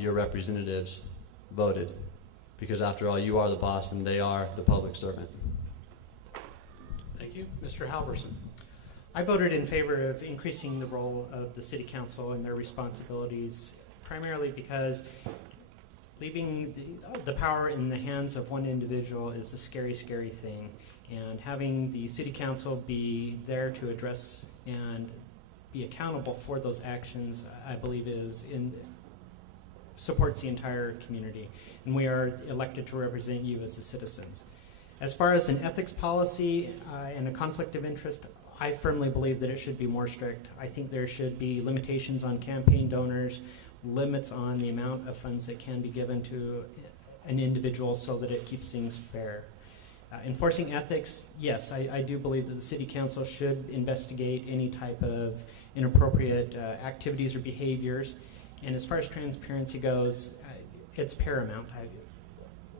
your representatives voted. Because after all, you are the boss and they are the public servant. Thank you. Mr. Halverson. I voted in favor of increasing the role of the city council and their responsibilities, primarily because leaving the power in the hands of one individual is a scary, scary thing. And having the city council be there to address and be accountable for those actions, I believe supports the entire community. And we are elected to represent you as the citizens. As far as an ethics policy and a conflict of interest, I firmly believe that it should be more strict. I think there should be limitations on campaign donors, limits on the amount of funds that can be given to an individual so that it keeps things fair. Enforcing ethics, yes, I do believe that the city council should investigate any type of inappropriate activities or behaviors. And as far as transparency goes, it's paramount.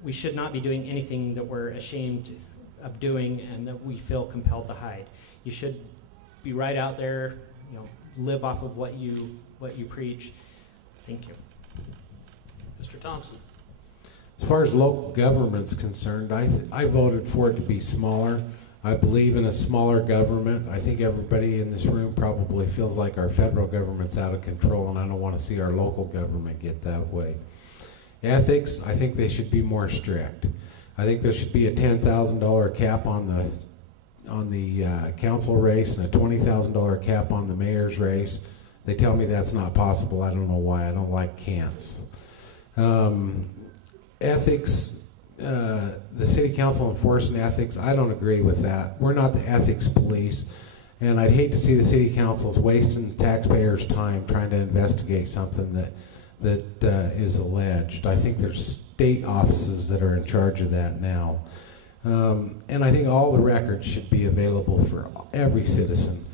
We should not be doing anything that we're ashamed of doing and that we feel compelled to hide. You should be right out there, live off of what you preach. Thank you. Mr. Thompson. As far as local government's concerned, I voted for it to be smaller. I believe in a smaller government. I think everybody in this room probably feels like our federal government's out of control, and I don't want to see our local government get that way. Ethics, I think they should be more strict. I think there should be a $10,000 cap on the council race and a $20,000 cap on the mayor's race. They tell me that's not possible. I don't know why. I don't like can'ts. Ethics, the city council enforcing ethics, I don't agree with that. We're not the ethics police, and I'd hate to see the city councils wasting taxpayers' time trying to investigate something that is alleged. I think there's state offices that are in charge of that now. And I think all the records should be available for every citizen.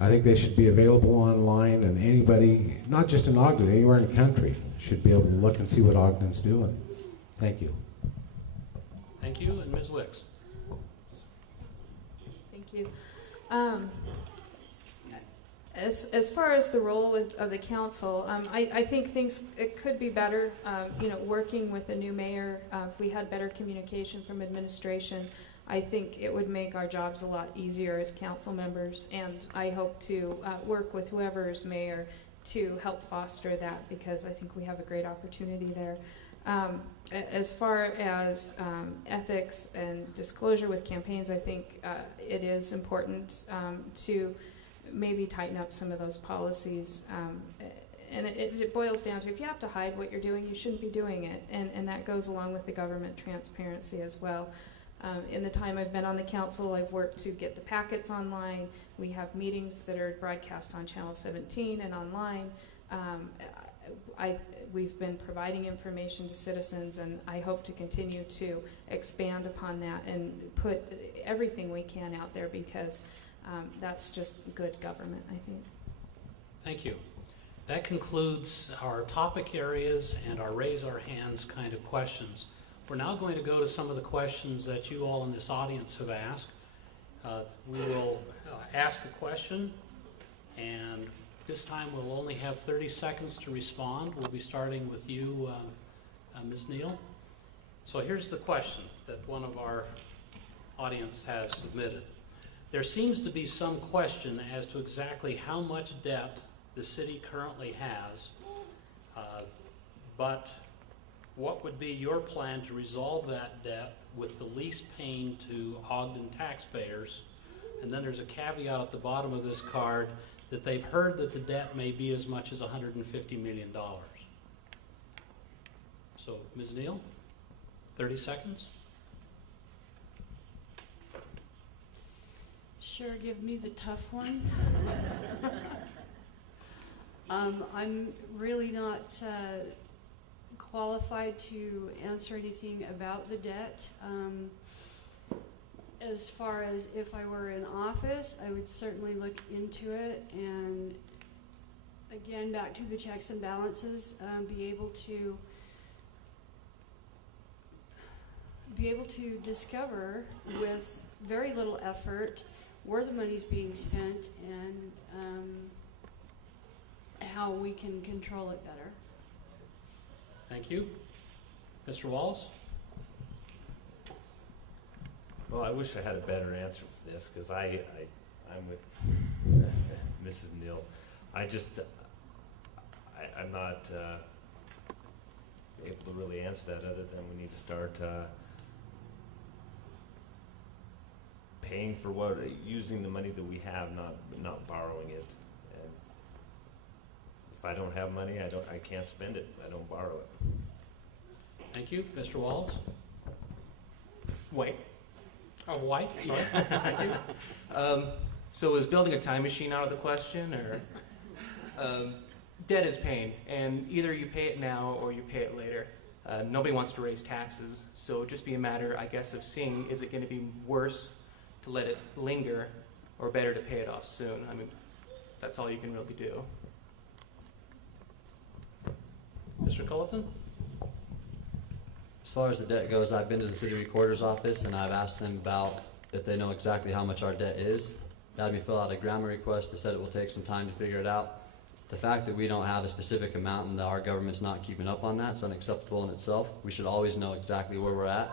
I think they should be available online, and anybody, not just in Ogden, anywhere in the country, should be able to look and see what Ogden's doing. Thank you. Thank you. And Ms. Wicks. Thank you. As far as the role of the council, I think it could be better. Working with a new mayor, if we had better communication from administration, I think it would make our jobs a lot easier as council members. And I hope to work with whoever is mayor to help foster that, because I think we have a great opportunity there. As far as ethics and disclosure with campaigns, I think it is important to maybe tighten up some of those policies. And it boils down to, if you have to hide what you're doing, you shouldn't be doing it. And that goes along with the government transparency as well. In the time I've been on the council, I've worked to get the packets online. We have meetings that are broadcast on Channel 17 and online. We've been providing information to citizens, and I hope to continue to expand upon that and put everything we can out there, because that's just good government, I think. Thank you. That concludes our topic areas and our raise our hands kind of questions. We're now going to go to some of the questions that you all in this audience have asked. We will ask a question, and this time we'll only have 30 seconds to respond. We'll be starting with you, Ms. Neal. So here's the question that one of our audience has submitted. There seems to be some question as to exactly how much debt the city currently has, but what would be your plan to resolve that debt with the least pain to Ogden taxpayers? And then there's a caveat at the bottom of this card that they've heard that the debt may be as much as $150 million. So, Ms. Neal, 30 seconds. Sure, give me the tough one. I'm really not qualified to answer anything about the debt. As far as if I were in office, I would certainly look into it, and again, back to the checks and balances, be able to discover with very little effort where the money's being spent and how we can control it better. Thank you. Mr. Wallace? Well, I wish I had a better answer for this, because I'm with Mrs. Neal. I'm not able to really answer that, other than we need to start paying for using the money that we have, not borrowing it. And if I don't have money, I can't spend it. I don't borrow it. Thank you. Mr. Wallace? White. Oh, White, sorry. Thank you. So is building a time machine out of the question, or debt is pain, and either you pay it now or you pay it later. Nobody wants to raise taxes, so it'd just be a matter, I guess, of seeing, is it going to be worse to let it linger, or better to pay it off soon? I mean, that's all you can really do. Mr. Culleton? As far as the debt goes, I've been to the city recorder's office and I've asked them about if they know exactly how much our debt is. They had me fill out a grammar request. They said it will take some time to figure it out. The fact that we don't have a specific amount and that our government's not keeping up on that is unacceptable in itself. We should always know exactly where we're at.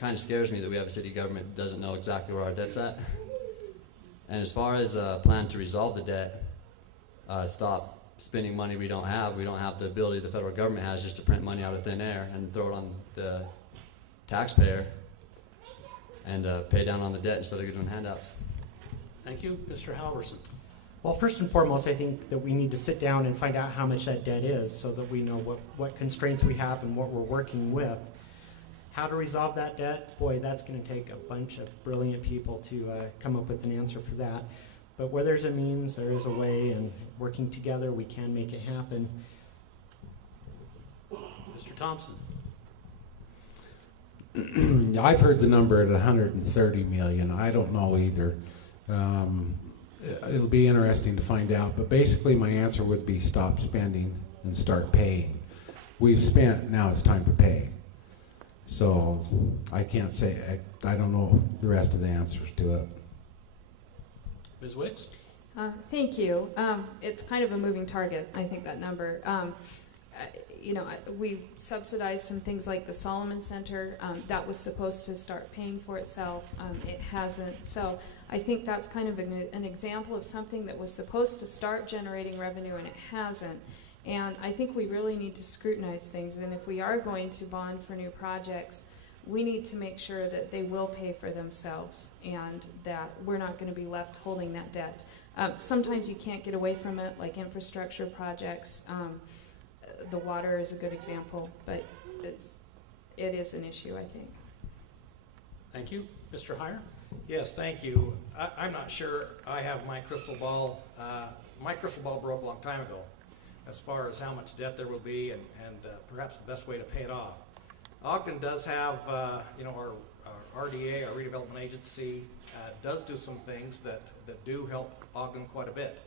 Kind of scares me that we have a city government that doesn't know exactly where our debt's at. And as far as a plan to resolve the debt, stop spending money we don't have the ability the federal government has just to print money out of thin air and throw it on the taxpayer and pay down on the debt instead of doing handouts. Thank you. Mr. Halverson? Well, first and foremost, I think that we need to sit down and find out how much that debt is so that we know what constraints we have and what we're working with. How to resolve that debt? Boy, that's going to take a bunch of brilliant people to come up with an answer for that. But where there's a means, there is a way, and working together, we can make it happen. Mr. Thompson? I've heard the number at 130 million. I don't know either. It'll be interesting to find out, but basically my answer would be stop spending and start paying. We've spent, now it's time to pay. So I can't say, I don't know the rest of the answers to it. Ms. Wicks? Thank you. It's kind of a moving target, I think, that number. We subsidized some things like the Solomon Center. That was supposed to start paying for itself. It hasn't. So I think that's kind of an example of something that was supposed to start generating revenue and it hasn't. And I think we really need to scrutinize things. And if we are going to bond for new projects, we need to make sure that they will pay for themselves and that we're not going to be left holding that debt. Sometimes you can't get away from it, like infrastructure projects. The water is a good example, but it is an issue, I think. Thank you. Mr. Heyer? Yes, thank you. I'm not sure I have my crystal ball. My crystal ball broke a long time ago as far as how much debt there will be and perhaps the best way to pay it off. Ogden does have, our RDA, our redevelopment agency, does do some things that do help Ogden quite a bit.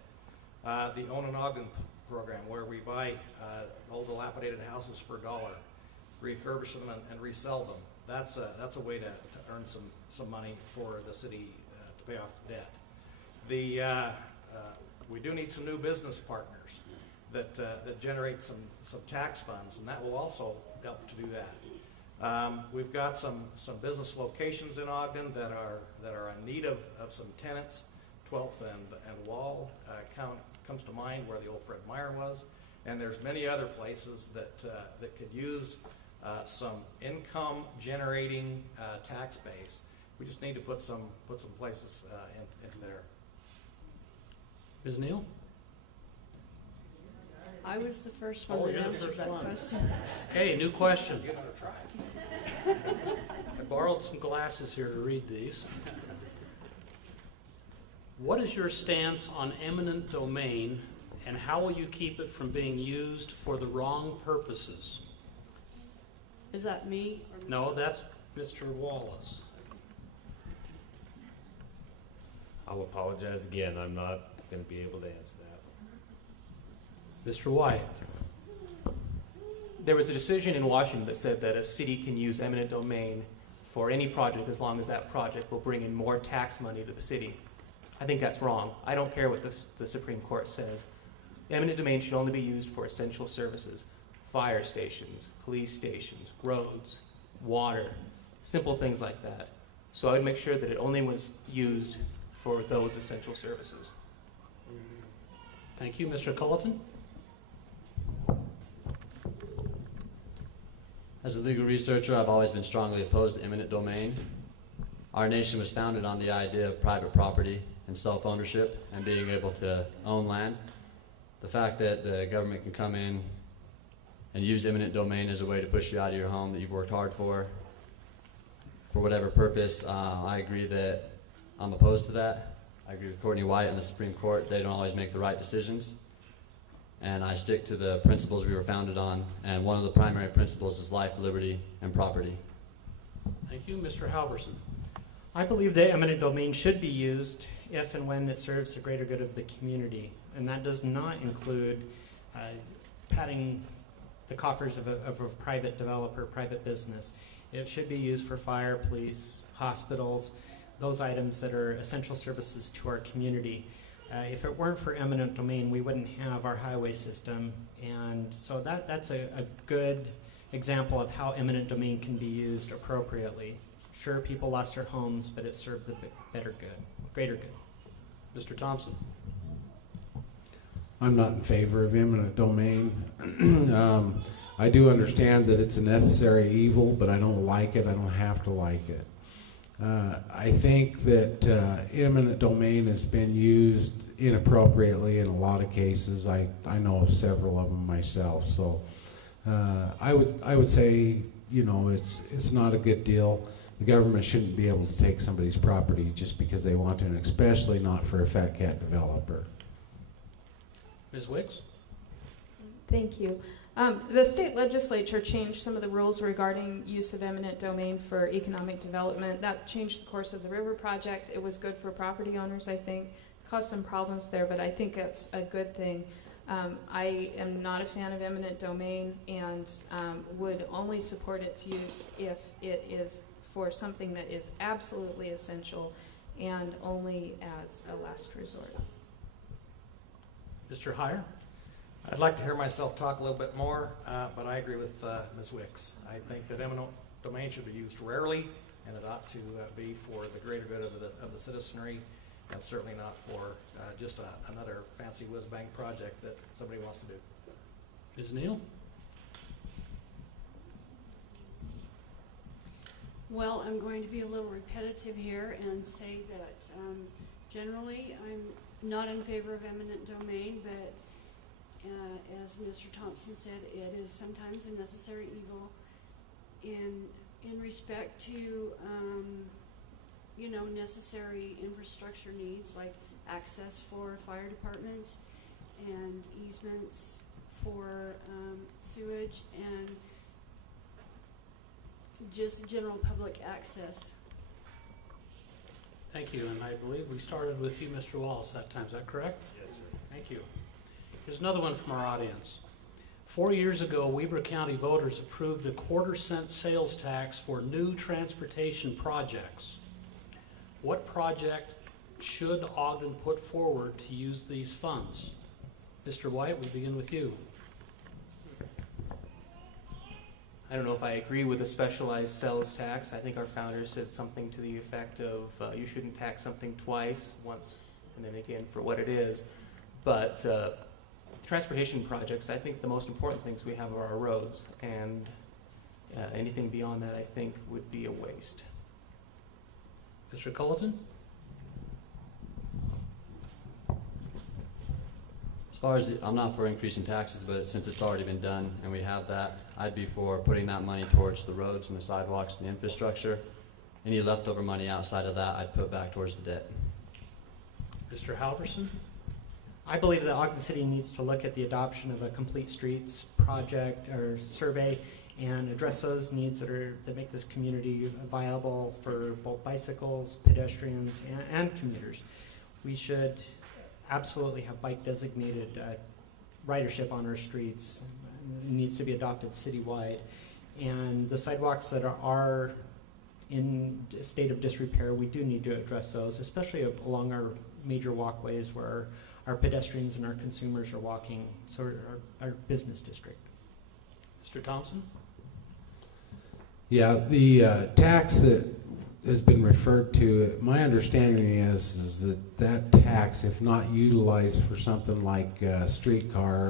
The Own an Ogden program, where we buy old dilapidated houses for $1, refurbish them and resell them. That's a way to earn some money for the city to pay off the debt. We do need some new business partners that generate some tax funds, and that will also help to do that. We've got some business locations in Ogden that are in need of some tenants. 12th and Wall comes to mind, where the old Fred Meyer was, and there's many other places that could use some income generating tax base. We just need to put some places into there. Ms. Neal? I was the first Oh, one you're that the answered first that one. question. Okay, new question. I borrowed some glasses here to read these. What is your stance on eminent domain, and how will you keep it from being used for the wrong purposes? Is that me? No, that's Mr. Wallace. I'll apologize again. I'm not going to be able to answer that. Mr. White? There was a decision in Washington that said that a city can use eminent domain for any project as long as that project will bring in more tax money to the city. I think that's wrong. I don't care what the Supreme Court says. Eminent domain should only be used for essential services. fire stations, police stations, roads, water, simple things like that. So I would make sure that it only was used for those essential services. Thank you. Mr. Culleton? As a legal researcher, I've always been strongly opposed to eminent domain. Our nation was founded on the idea of private property and self-ownership and being able to own land. The fact that the government can come in and use eminent domain as a way to push you out of your home that you've worked hard for whatever purpose, I agree that I'm opposed to that. I agree with Courtney White and the Supreme Court. They don't always make the right decisions. And I stick to the principles we were founded on, and one of the primary principles is life, liberty, and property. Thank you. Mr. Halverson? I believe that eminent domain should be used if and when it serves the greater good of the community. And that does not include padding the coffers of a private developer, private business. It should be used for fire, police, hospitals, those items that are essential services to our community. If it weren't for eminent domain, we wouldn't have our highway system. And so that's a good example of how eminent domain can be used appropriately. Sure, people lost their homes, but it served the better good, greater good. Mr. Thompson? I'm not in favor of eminent domain. I do understand that it's a necessary evil, but I don't like it. I don't have to like it. I think that eminent domain has been used inappropriately in a lot of cases. I know of several of them myself. So I would say, you know, it's not a good deal. The government shouldn't be able to take somebody's property just because they want to, and especially not for a fat cat developer. Ms. Wicks? Thank you. The state legislature changed some of the rules regarding use of eminent domain for economic development. That changed the course of the river project. It was good for property owners, I think. Caused some problems there, but I think that's a good thing. I am not a fan of eminent domain and would only support its use if it is for something that is absolutely essential and only as a last resort. Mr. Heyer? I'd like to hear myself talk a little bit more, but I agree with Ms. Wicks. I think that eminent domain should be used rarely, and it ought to be for the greater good of the citizenry, and certainly not for just another fancy whiz-bang project that somebody wants to do. Ms. Neal? Well, I'm going to be a little repetitive here and say that generally I'm not in favor of eminent domain, but as Mr. Thompson said, it is sometimes a necessary evil in respect to you know, necessary infrastructure needs like access for fire departments and easements for sewage and just general public access. Thank you, and I believe we started with you, Mr. Wallace, that time. Is that correct? Yes, sir. Thank you. Here's another one from our audience. 4 years ago, Weber County voters approved a 1/4-cent sales tax for new transportation projects. What project should Ogden put forward to use these funds? Mr. White, we begin with you. I don't know if I agree with a specialized sales tax. I think our founders said something to the effect of you shouldn't tax something twice, once and then again for what it is. But transportation projects, I think the most important things we have are our roads, and anything beyond that I think would be a waste. Mr. Culleton? As far as I'm not for increasing taxes, but since it's already been done and we have that, I'd be for putting that money towards the roads and the sidewalks and the infrastructure. Any leftover money outside of that, I'd put back towards the debt. Mr. Halverson? I believe that Ogden City needs to look at the adoption of a complete streets project or survey and address those needs that make this community viable for both bicycles, pedestrians, and commuters. We should absolutely have bike designated ridership on our streets. It needs to be adopted citywide. And the sidewalks that are in a state of disrepair, we do need to address those, especially along our major walkways where our pedestrians and our consumers are walking, so our business district. Mr. Thompson? Yeah, the tax that has been referred to, my understanding is that that tax, if not utilized for something like streetcar